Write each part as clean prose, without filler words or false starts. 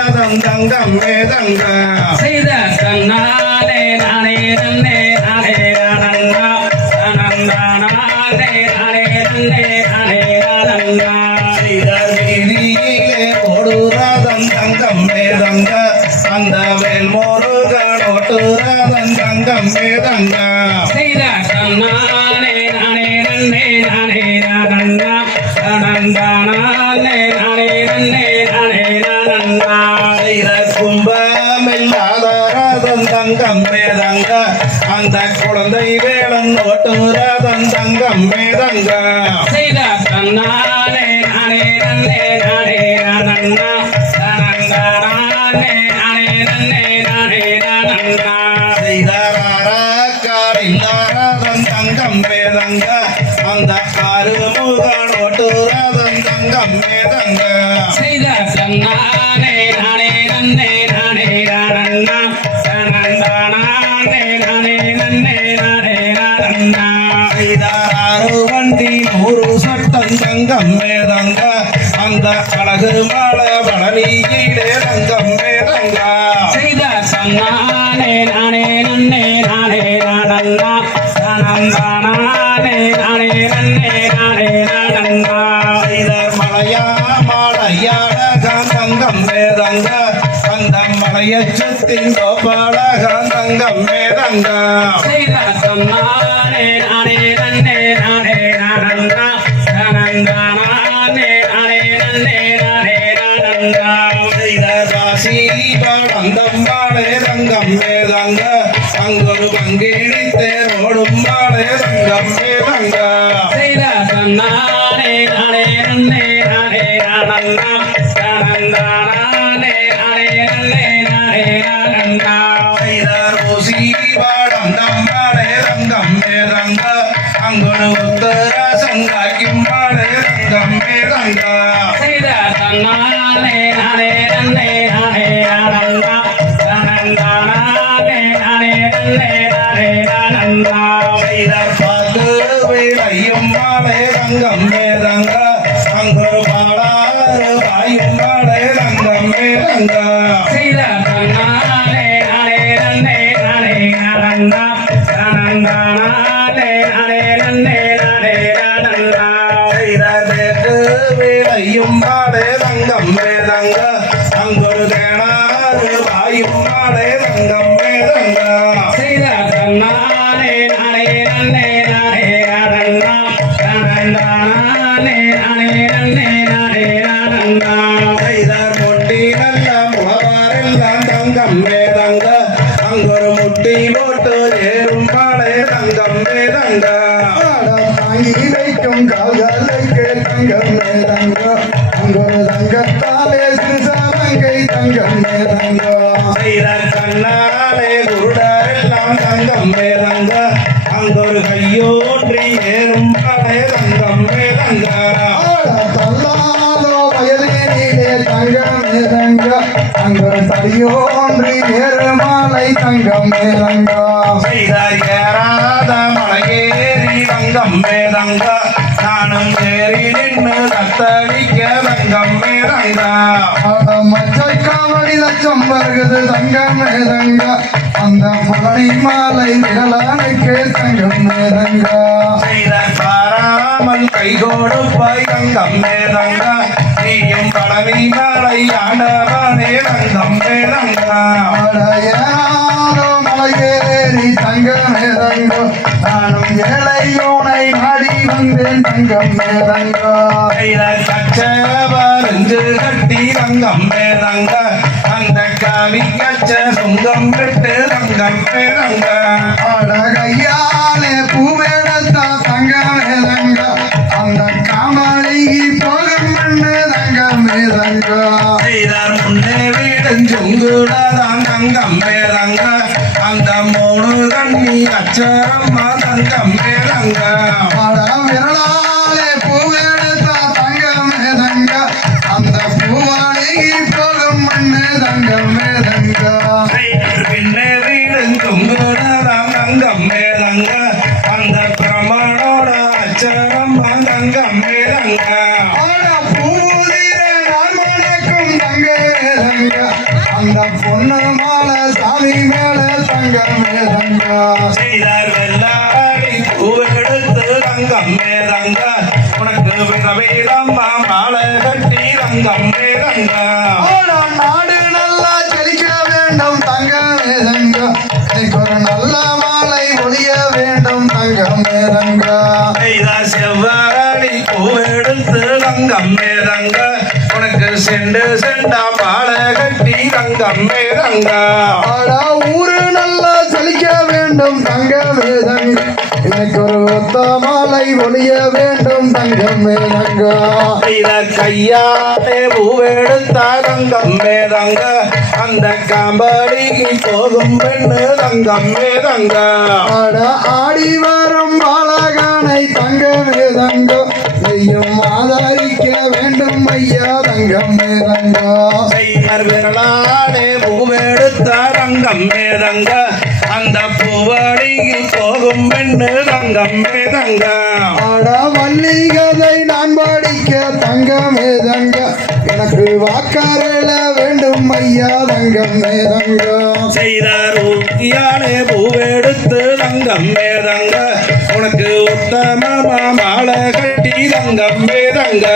தங்கம் மேதங்க செய்த தன்னாலே நானே நன்னே நானே நானண்ணா தனந்தானே நானே நன்னே நானே நானண்ணா செய்த வீதியிலே ஓடுறாதன் தங்கம் மேதங்க அந்த வேல் முருகன் ஓட்டுறாதன் தங்கம் மேதங்க செய்த தன்னாலே நானே நன்னே நானே நானண்ணா தனந்தானே நானே நன்னே நானே நானண்ணா கும்பமில்லாதரதன் தங்கம் மேதங்க அந்த குழந்தை வேளன் ஓட்டுறதன் தங்கம் மேதங்க செய்த தன்னாலே நானே நன்னே நானே நானண்ணா தனந்தானே நானே நன்னே நானே நானண்ணா செய்தாரதன் தங்கம் மேதங்க அந்த ஆறுமுகன் ஓட்டுறதன் தங்கம் மேதங்க செய்த தன்னாலே நானே நன்னே நானே நானண்ணா தனந்தானே நானே நன்னே நானே நானண்ணா செய்தாரு வண்டி 100 சட்டம் தங்கம் மேதங்க அந்த அழகு மலை பழனியிலே தங்கம் மேதங்க செய்த தன்னாலே நானே நன்னே நானே நானண்ணா தனந்தானே நானே நன்னே நானே நானண்ணா செய்தார் மலையாளகான் தங்கம் மேதங்க அந்த மலைய சுத்தி கோபாலகான் தங்கம் மேதங்க செய்த தன்னாலே நானே நன்னே நானே நானண்ணா தனந்தானே நானே நன்னே நானே நானண்ணா செய்தார் ராசி பழந்தம் மாலே தங்கம் மேதங்க அங்கொரு பங்கிழி தேரோடும் மாலே தங்கம் மேதங்க செய்த தன்னாலே நானே நன்னே நானே நானண்ணா தனந்தானே நானே நன்னே நானே நானண்ணா செய்தார் ஊசி பழந்தம் மாலே தங்கம் மேதங்க அங்கொரு உத்தர சங்காக்கும் மாலே தங்கம் மேதங்க செய்த தன்னாலே நானே நன்னே நானே நானண்ணா தனந்தானே நானே நன்னே நானே நானண்ணா செய்தார் பாத்து வேலையும் மாலே தங்கம் மேதங்க அங்கொரு பாலாறு வாயும் மாலே தங்கம் மேதங்க செய்த தன்னாலே நானே நன்னே நானே நானண்ணா தனந்தானே நானே நன்னே நானே நானண்ணா செய்தார் தேக்கு வேலையும் மாலே தங்கம் மேதங்க அங்கொரு தேனாறு வாயும் மாலே தங்கம் மேதங்க செய்த தன்னாலே நானே நன்னே நானே நானண்ணா தனந்தானே நானே நன்னே நானே நானண்ணா செய்தார் முட்டி நல்ல முகவாரெல்லாம் தங்கம் மேதங்க அங்கொரு முட்டி போட்டு ஏறும் மாலே தங்கம் மேதங்க தாங்கி வைக்கும் கால்களுக்கு தங்கம் மேதங்க அங்கொரு தங்கத்தாலே சிறுசாலங்கை தங்கம் மேதங்க செய்தார் கண்ணாலே குருடரெல்லாம் தங்கம் மேதங்க அங்கொரு கையோன்றி ஏறும் மாலே தங்கம் மேதங்க தள்ளாதோ வயலிலே தங்கம் மேதங்க அங்கொரு தடியோன்றி ஏறு மாலை தங்கம் மேதங்க செய்தார் ஏறாத மலையேறி தங்கம் மேதங்க நானும் ஏறி நின்று தத்தளிக்க தங்கம் மேதங்க மச்சை காவடி லட்சம் வருகிறது தங்கம் மேதங்க அந்த புலனை மாலை நிழலானுக்கு தங்கம் மேதங்க செய்தார் பாராமல் கை கொடுப்பாய் தங்கம் மேதங்க நீயும் பழனி மலை ஆண்டவனே தங்கம் மேதங்க யாரோ மலையேறி தங்கம் மேதங்க நானும் ஏழையோனை நாடி வந்தேன் தங்கம் மேதங்க செய்தார் கச்சவரஞ்சு கட்டி தங்கம் மேதங்க அந்த காவி கச்ச சுங்கம் விட்டு தங்கம் மேதங்க கையாலே பூவேடத்தா தங்கம் மேதங்க அந்த காமலிகி போகும் மண்ணு தங்கம் மேதங்க செய்தார் முன்னே வீடுஞ்சுங்குடாதான் தங்கம் மேதங்க அந்த 3 கண்ணி அச்சரம்மா தங்கம் மேதங்க விரலாலே பூவேடத்தா தங்கம் மேதங்க அந்த பூவாளிகி போகும் மண்ணு தங்கம் மேதங்க பின்னே வீடுஞ்சுங்குடாதான் தங்கம் மேதங்க அந்த பிரமணோட அச்சரம்மா தங்கம் மேதங்க பூதிரே நான் மணக்கும் தங்க மேதங்க அந்த பொண்ணு மாலை சாமி மேல தங்கமே தங்கா செய்தார் வெள்ளாடி பூவெடுத்து தங்கம் மேதங்க உனக்கு விதவிதம்மா மாலை கட்டி தங்கம் மேதங்க ஆனா நாடு நல்லா செழிக்க வேண்டும் தங்கமே தங்கா இன்னைக்கு ஒரு நல்ல மாலை ஒளிய வேண்டும் தங்கமே தங்கா செய்தார் செவ்வாடி பூவெடுத்து தங்கம் மேதங்க உனக்கு செண்டு செண்டா மாலை கட்டி தங்கம் மேதங்க ஆனா ஊரு நல்லா செழிக்க வேண்டும் தங்கமே தங்கா இன்னைக்கு ஒரு ஒத்த மாலை ஒளிய வேண்டும் தங்கமே தங்கா செய்தார் கையாலே பூவெடுத்தா தங்கம் மேதங்க அந்த காம்படிக்கு போகும் பெண்ணு தங்கம் மேதங்க ஆட ஆடி வரும் பாலகானை தங்கமே தங்கா நீயும் ஆதரிக்க வேண்டும் ஐயா தங்கமே தங்கா செய்தார் விரலாலே பூவெடுத்தா தங்கம் மேதங்க அந்த பூவடிக்கு போகும் பெண்ணு தங்கம் மேதங்க ஆட மல்லிகதை நான் படிக்க தங்கமே தங்கா எனக்கு வாக்காரல வேண்டும் ஐயா தங்கமே தங்கா செய்தார் ஊக்கியாலே பூவெடுத்து தங்கம் மேதங்க உனக்கு உத்தமமா மாலை கட்டி தங்கம் மேதங்க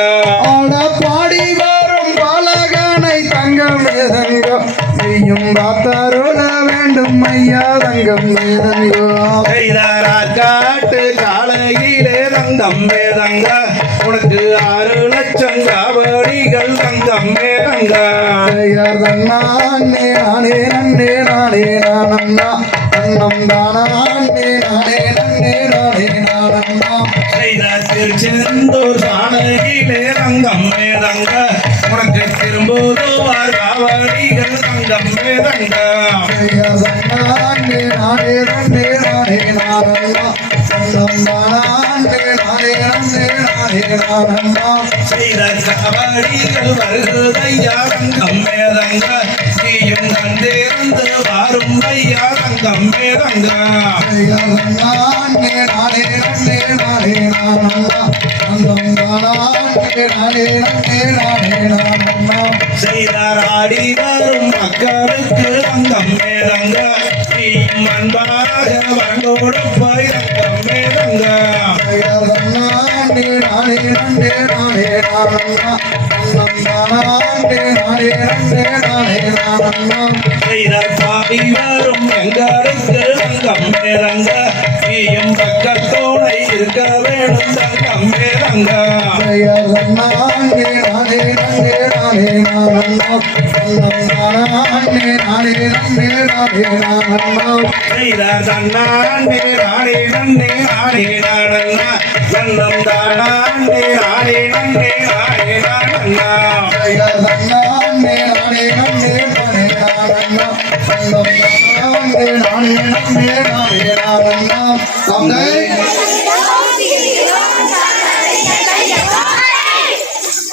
ஆட பாடி வரும் பாலகானை தங்கமே தங்கா நீயும் வாத்தாரோல வேண்டும் ஐயா தங்கமே தங்கா செய்தார் காட்டு காலையிலே தங்கம் மேதங்க உனக்கு 6 லட்சம் காவடிகள் தங்கம் மேதங்க பெயர் தன்னானே நானே நன்னே நானே நானண்ணா அண்ணம் தானே நானே நன்னே நானே நானண்ணா செய்தார் திருச்செந்தூர் சாலையிலே தங்கம் மேதங்க உனக்கு திரும்புவார் காவடிகள் தங்கம் மேதங்க பெயர் தன்னானே நானே நன்னே நானே நானண்ணா அண்ணம் தானே நானே நன்னே நானே நானண்ணா செய்தார் காவடிகள் வருகையா தங்கம் மேதங்க நீயும் கண்டிருந்து வாரும் ஐயா தங்கம் மேதங்க பெயர் தன்னானே நானே நன்னே நானே நானண்ணா அண்ணம் தானே நானே நன்னே நானே நானண்ணா செய்தார் ஆடி வரும் மக்களுக்கு தங்கம் மேதங்க நீயும் அன்பாக வண்டோடு போய் தங்கம் மேதங்க பெயர் தன்னானே நானே நன்னே நானே நானண்ணா அண்ணம் தானே நானே நன்னே நானே நானண்ணா செய்தார் பாடி வரும் எங்களுக்கு தங்கம் மேதங்க நீயும் பக்கத்தோடை இருக்க வேணும் தங்கம் மேதங்க பெயர் தன்னானே நானே நன்னே நானே நானண்ணா அண்ணம் தானே நானே நன்னே நானே நானண்ணா செய்தார் தன்னாண்டே நாடே நன்னே நாடே நாடண்ணா நன்னம் தானாண்டே நாடே நன்னே நாடே நாடண்ணா பெயர் தன்னானே நானே நன்னே நானே நானண்ணா அண்ணம் தானே நானே நன்னே நானே நானண்ணா தந்தை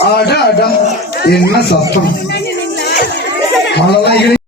அட அட என்ன சத்தம் மழலை